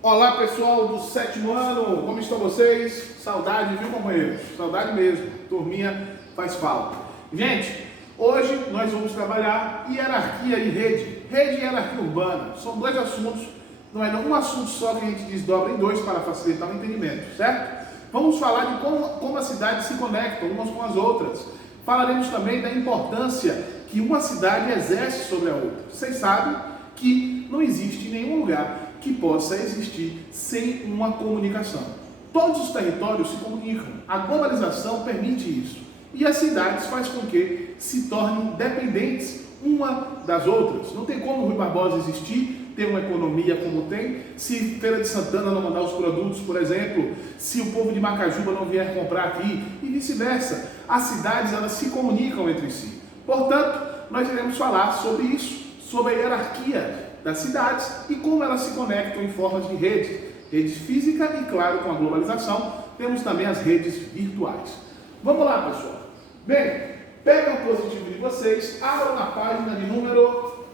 Olá pessoal do sétimo ano, como estão vocês? Saudade, viu companheiros? Saudade mesmo, turminha faz falta. Gente, hoje nós vamos trabalhar hierarquia e rede. Rede e hierarquia urbana, são dois assuntos, não é um assunto só que a gente desdobra em dois para facilitar o entendimento, certo? Vamos falar de como as cidades se conectam umas com as outras. Falaremos também da importância que uma cidade exerce sobre a outra. Vocês sabem que não existe nenhum lugar que possa existir sem uma comunicação. Todos os territórios se comunicam. A globalização permite isso. E as cidades faz com que se tornem dependentes uma das outras. Não tem como Rui Barbosa existir, ter uma economia como tem, se Feira de Santana não mandar os produtos, por exemplo, se o povo de Macajuba não vier comprar aqui, e vice-versa. As cidades, elas se comunicam entre si. Portanto, nós iremos falar sobre isso, sobre a hierarquia das cidades e como elas se conectam em formas de rede física e, claro, com a globalização, temos também as redes virtuais. Vamos lá, pessoal. Bem, pega o positivo de vocês, abram na página de número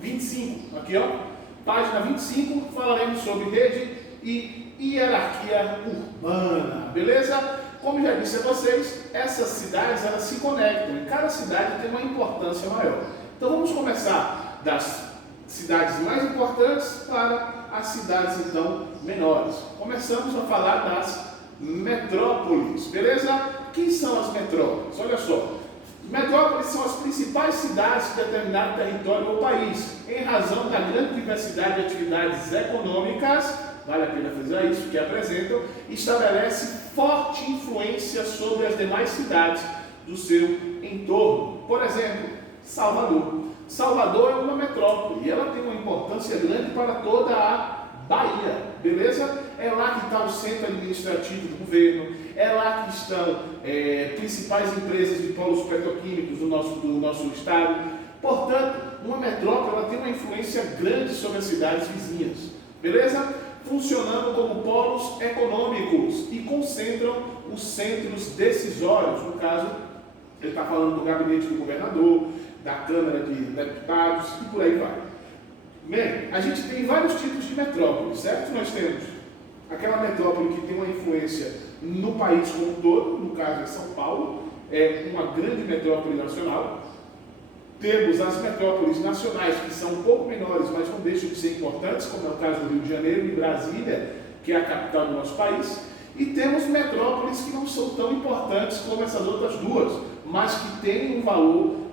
25, aqui ó, página 25, falaremos sobre rede e hierarquia urbana, beleza? Como já disse a vocês, essas cidades, elas se conectam, e cada cidade tem uma importância maior. Então vamos começar das cidades mais importantes para as cidades então menores. Começamos a falar das metrópoles, beleza? Quem são as metrópoles? Olha só, metrópoles são as principais cidades de determinado território ou país, em razão da grande diversidade de atividades econômicas, vale a pena frisar isso, que apresentam, estabelece forte influência sobre as demais cidades do seu entorno. Por exemplo, Salvador. Salvador é uma metrópole e ela tem uma importância grande para toda a Bahia, beleza? É lá que está o centro administrativo do governo, é lá que estão principais empresas de polos petroquímicos do nosso estado. Portanto, uma metrópole ela tem uma influência grande sobre as cidades vizinhas, beleza? Funcionando como polos econômicos e concentram os centros decisórios, no caso, ele está falando do gabinete do governador, da Câmara de Deputados e por aí vai. Bem, a gente tem vários tipos de metrópole, certo? Nós temos aquela metrópole que tem uma influência no país como um todo, no caso é São Paulo, é uma grande metrópole nacional. Temos as metrópoles nacionais, que são um pouco menores, mas não deixam de ser importantes, como é o caso do Rio de Janeiro e Brasília, que é a capital do nosso país. E temos metrópoles que não são tão importantes como essas outras duas, mas que têm um valor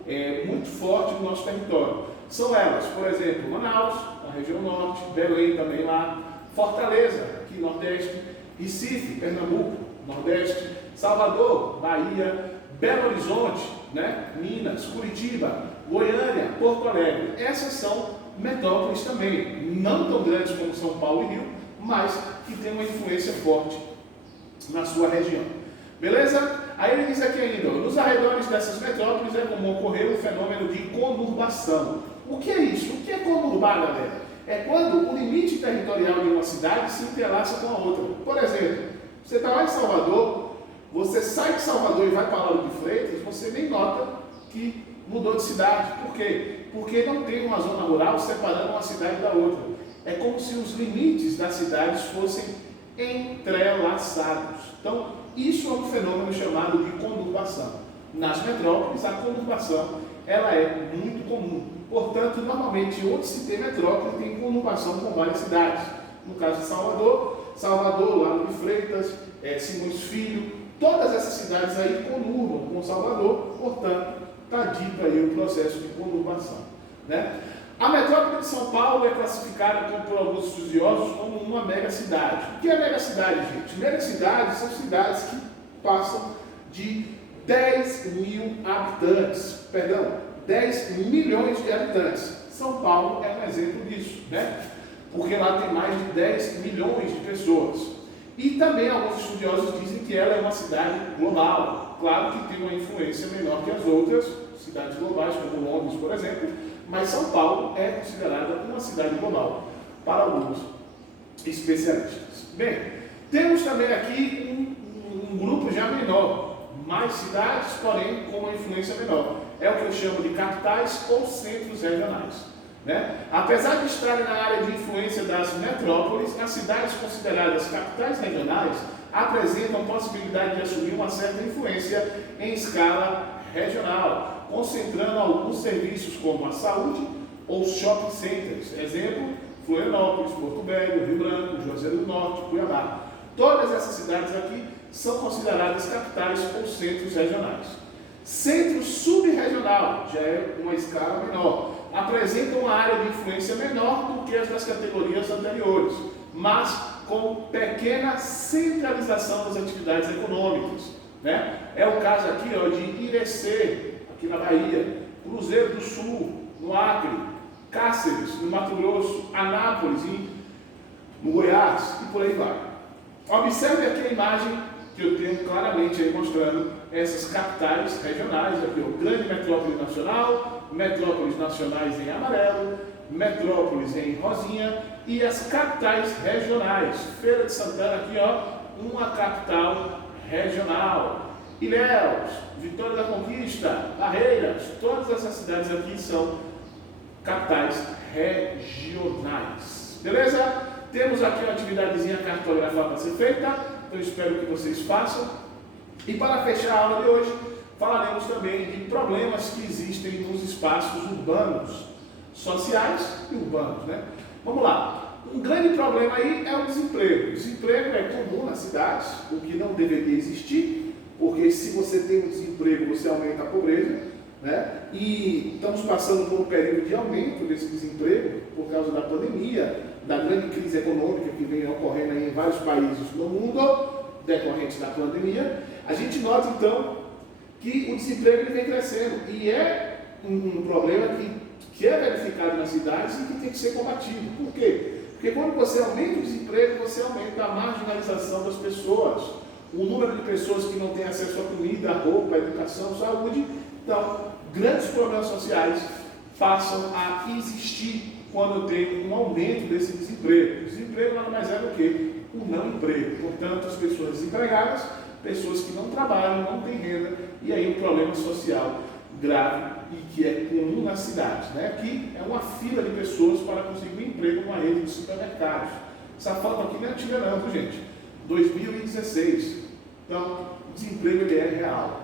muito forte no nosso território. São elas, por exemplo, Manaus, na região norte, Belém também lá, Fortaleza, aqui nordeste, Recife, Pernambuco, nordeste, Salvador, Bahia, Belo Horizonte, Minas, Curitiba, Goiânia, Porto Alegre. Essas são metrópoles também, não tão grandes como São Paulo e Rio, mas que têm uma influência forte na sua região. Beleza? Aí ele diz aqui ainda, nos arredores dessas metrópoles é comum ocorrer o fenômeno de conurbação. O que é isso? O que é conurbar, galera? É quando o limite territorial de uma cidade se entrelaça com a outra. Por exemplo, você está lá em Salvador, você sai de Salvador e vai para Lauro de Freitas, você nem nota que mudou de cidade. Por quê? Porque não tem uma zona rural separando uma cidade da outra. É como se os limites das cidades fossem entrelaçados. Então, isso é um fenômeno chamado de conurbação. Nas metrópoles, a conurbação ela é muito comum. Portanto, normalmente, onde se tem metrópole, tem conurbação com várias cidades. No caso de Salvador, Lauro de Freitas, Simões Filho, todas essas cidades aí conurbam com Salvador, portanto, está dito aí o processo de conurbação. A metrópole de São Paulo é classificada por alguns estudiosos como uma megacidade. O que é megacidade, gente? Megacidades são cidades que passam de 10 mil habitantes, 10 milhões de habitantes. São Paulo é um exemplo disso, porque lá tem mais de 10 milhões de pessoas. E também alguns estudiosos dizem que ela é uma cidade global. Claro que tem uma influência menor que as outras cidades globais, como Londres, por exemplo, mas São Paulo é considerada uma cidade global para alguns especialistas. Bem, temos também aqui um grupo já menor, mais cidades, porém com uma influência menor. É o que eu chamo de capitais ou centros regionais. né? Apesar de estarem na área de influência das metrópoles, as cidades consideradas capitais regionais apresentam possibilidade de assumir uma certa influência em escala regional, concentrando alguns serviços como a saúde ou shopping centers. Exemplo, Florianópolis, Porto Velho, Rio Branco, Juazeiro do Norte, Cuiabá. Todas essas cidades aqui são consideradas capitais ou centros regionais. Centro subregional, já é uma escala menor, apresentam uma área de influência menor do que as das categorias anteriores, mas com pequena centralização das atividades econômicas, né? É o caso aqui, ó, de Irecê, aqui na Bahia, Cruzeiro do Sul, no Acre, Cáceres, no Mato Grosso, Anápolis, no Goiás, e por aí vai. Observe aqui a imagem que eu tenho claramente aí mostrando essas capitais regionais, aqui, ó, grande metrópole nacional, metrópoles nacionais em amarelo, metrópoles em rosinha e as capitais regionais. Feira de Santana aqui, ó, uma capital regional. Ilhéus, Vitória da Conquista, Barreiras, todas essas cidades aqui são capitais regionais. Beleza? Temos aqui uma atividadezinha cartografada para ser feita, então espero que vocês façam. E para fechar a aula de hoje, falaremos também de problemas que existem nos espaços urbanos, sociais e urbanos, né? Vamos lá. Um grande problema aí é o desemprego. O desemprego é comum nas cidades, o que não deveria existir, porque se você tem um desemprego, você aumenta a pobreza, né? E estamos passando por um período de aumento desse desemprego por causa da pandemia, da grande crise econômica que vem ocorrendo aí em vários países do mundo, decorrente da pandemia. A gente nota então que o desemprego ele vem crescendo e é um problema que é verificado nas cidades e que tem que ser combatido. Por quê? Porque quando você aumenta o desemprego, você aumenta a marginalização das pessoas, o número de pessoas que não têm acesso à comida, à roupa, à educação, à saúde. Então, grandes problemas sociais passam a existir quando tem um aumento desse desemprego. O desemprego nada mais é do que um não emprego. Portanto, as pessoas desempregadas, pessoas que não trabalham, não têm renda, e aí um problema social grave e que é comum nas cidades, né? Aqui é uma fila de pessoas para conseguir um emprego numa rede de supermercados. Essa foto aqui não é antiga não, viu, gente? 2016. Então, o desemprego ele é real.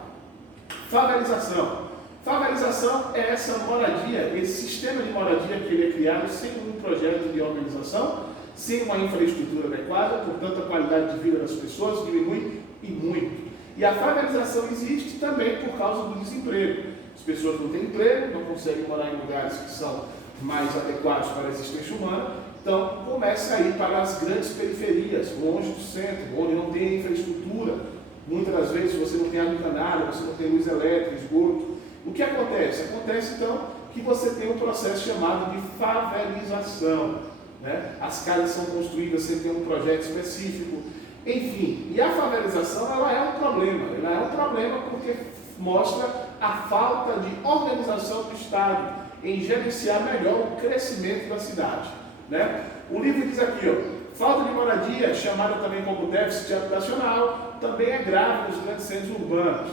Favelização. Favelização é essa moradia, esse sistema de moradia que ele é criado sem um projeto de organização, sem uma infraestrutura adequada, portanto a qualidade de vida das pessoas diminui e muito. E a favelização existe também por causa do desemprego. As pessoas não têm emprego, não conseguem morar em lugares que são mais adequados para a existência humana, então começa a ir para as grandes periferias, longe do centro, onde não tem infraestrutura. Muitas das vezes você não tem água encanada, você não tem luz elétrica, esgoto. O que acontece? Acontece então que você tem um processo chamado de favelização, né? As casas são construídas sem ter um projeto específico, enfim. E a favelização ela é um problema porque mostra a falta de organização do Estado em gerenciar melhor o crescimento da cidade, né? O livro diz aqui, ó, falta de moradia, chamada também como déficit habitacional, também é grave nos grandes centros urbanos.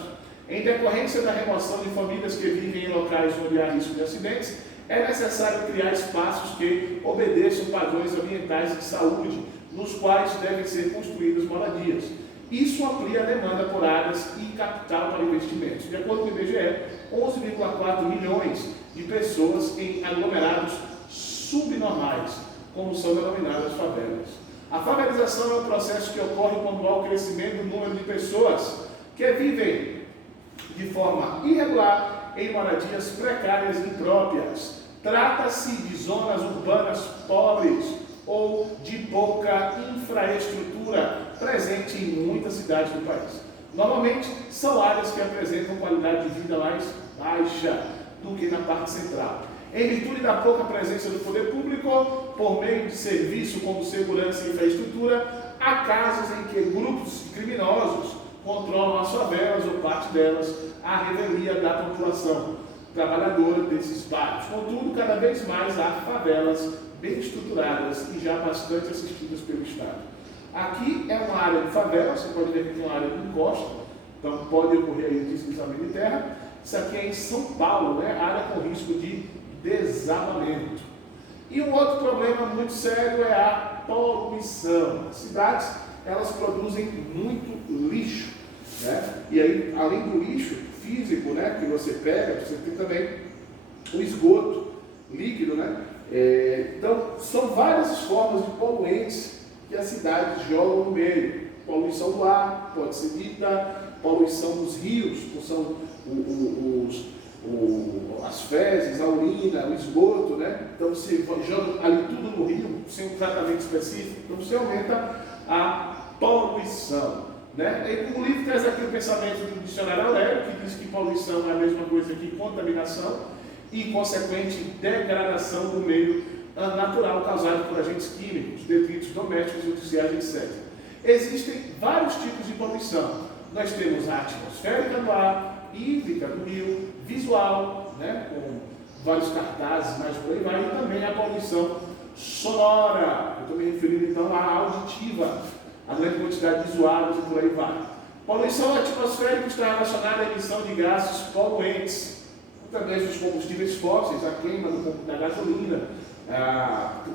Em decorrência da remoção de famílias que vivem em locais onde há risco de acidentes, é necessário criar espaços que obedeçam padrões ambientais e de saúde, nos quais devem ser construídas moradias. Isso amplia a demanda por áreas e capital para investimentos. De acordo com o IBGE, 11,4 milhões de pessoas em aglomerados subnormais, como são denominadas favelas. A favelização é um processo que ocorre quando há o crescimento do número de pessoas que vivem de forma irregular em moradias precárias e impróprias. Trata-se de zonas urbanas pobres ou de pouca infraestrutura presente em muitas cidades do país. Normalmente, são áreas que apresentam qualidade de vida mais baixa do que na parte central. Em virtude da pouca presença do poder público, por meio de serviço como segurança e infraestrutura, há casos em que grupos criminosos controlam as favelas ou parte delas, à revelia da população trabalhadora desses bairros. Contudo, cada vez mais há favelas bem estruturadas e já bastante assistidas pelo Estado. Aqui é uma área de favela, você pode ver que tem uma área de encosta, então pode ocorrer aí o deslizamento de terra. Isso aqui é em São Paulo, né? Área com risco de desabamento. E um outro problema muito sério é a poluição. As cidades, elas produzem muito lixo, né? E aí, além do lixo físico, né, que você pega, você tem também o esgoto líquido, né? Então, são várias formas de poluentes que as cidades jogam no meio. Poluição do ar, pode ser dita, poluição dos rios, que são as fezes, a urina, o esgoto, né? Então você joga ali tudo no rio, sem um tratamento específico, então você aumenta a poluição, né? E o livro traz aqui o pensamento do dicionário Aurélio, que diz que poluição é a mesma coisa que contaminação e consequente degradação do meio natural causado por agentes químicos, detritos domésticos, industriais, etc. Existem vários tipos de poluição. Nós temos a atmosférica do ar, hídrica do rio, visual, né, com vários cartazes, mas por aí vai, e também a poluição sonora. Eu estou me referindo então à auditiva, a grande quantidade de zoados e por aí vai. Poluição atmosférica está relacionada à emissão de gases poluentes, através dos combustíveis fósseis, a queima da gasolina,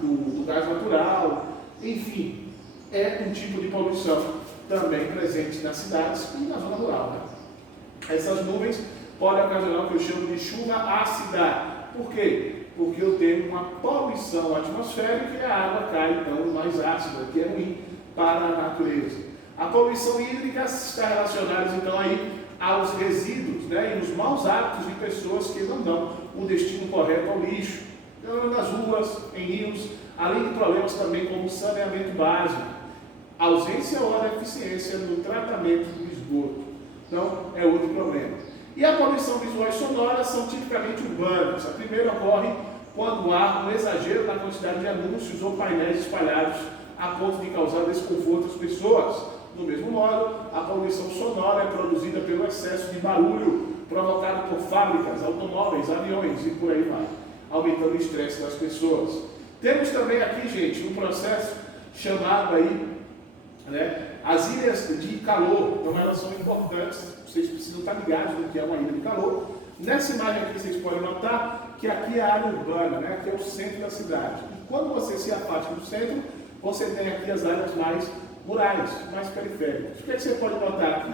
do gás natural, enfim, é um tipo de poluição também presente nas cidades e na zona rural, né? Essas nuvens podem ocasionar o que eu chamo de chuva ácida. Por quê? Porque eu tenho uma poluição atmosférica e a água cai então mais ácida, que é ruim para a natureza. A poluição hídrica está relacionada então aí aos resíduos, né, e os maus hábitos de pessoas que não dão o destino correto ao lixo, nas ruas, em rios, além de problemas também como saneamento básico, ausência ou deficiência no tratamento do esgoto. Então, é outro problema. E a poluição visual e sonora são tipicamente urbanas. A primeira ocorre quando há um exagero na quantidade de anúncios ou painéis espalhados a ponto de causar desconforto às pessoas. Do mesmo modo, a poluição sonora é produzida pelo excesso de barulho provocado por fábricas, automóveis, aviões e por aí vai, aumentando o estresse das pessoas. Temos também aqui, gente, um processo chamado aí, né, as ilhas de calor. Então elas são importantes, vocês precisam estar ligados no que é uma ilha de calor. Nessa imagem aqui vocês podem notar que aqui é a área urbana, né, aqui é o centro da cidade. E quando você se afasta do centro, você tem aqui as áreas mais rurais, mais periféricas. O que você pode notar aqui?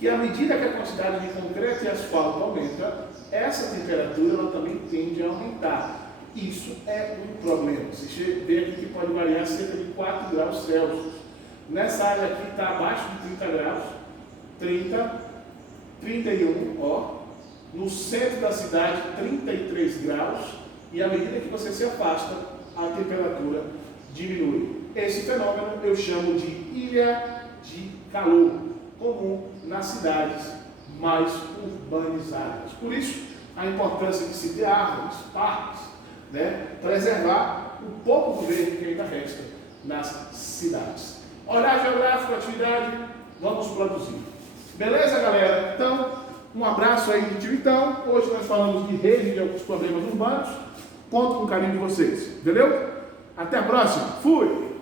Que à medida que a quantidade de concreto e asfalto aumenta, essa temperatura ela também tende a aumentar. Isso é um problema. Você vê aqui que pode variar cerca de 4 graus Celsius. Nessa área aqui está abaixo de 30 graus, 30, 31, ó. No centro da cidade, 33 graus. E à medida que você se afasta, a temperatura diminui. Esse fenômeno eu chamo de ilha de calor, comum nas cidades mais urbanizadas. Por isso, a importância de se ter árvores, parques, né, preservar o pouco do verde que ainda resta nas cidades. Olhar geográfico, atividade, vamos produzir. Beleza, galera? Então, um abraço aí de tio então. Hoje nós falamos de rede de alguns problemas urbanos. Conto com o carinho de vocês. Valeu? Até a próxima. Fui!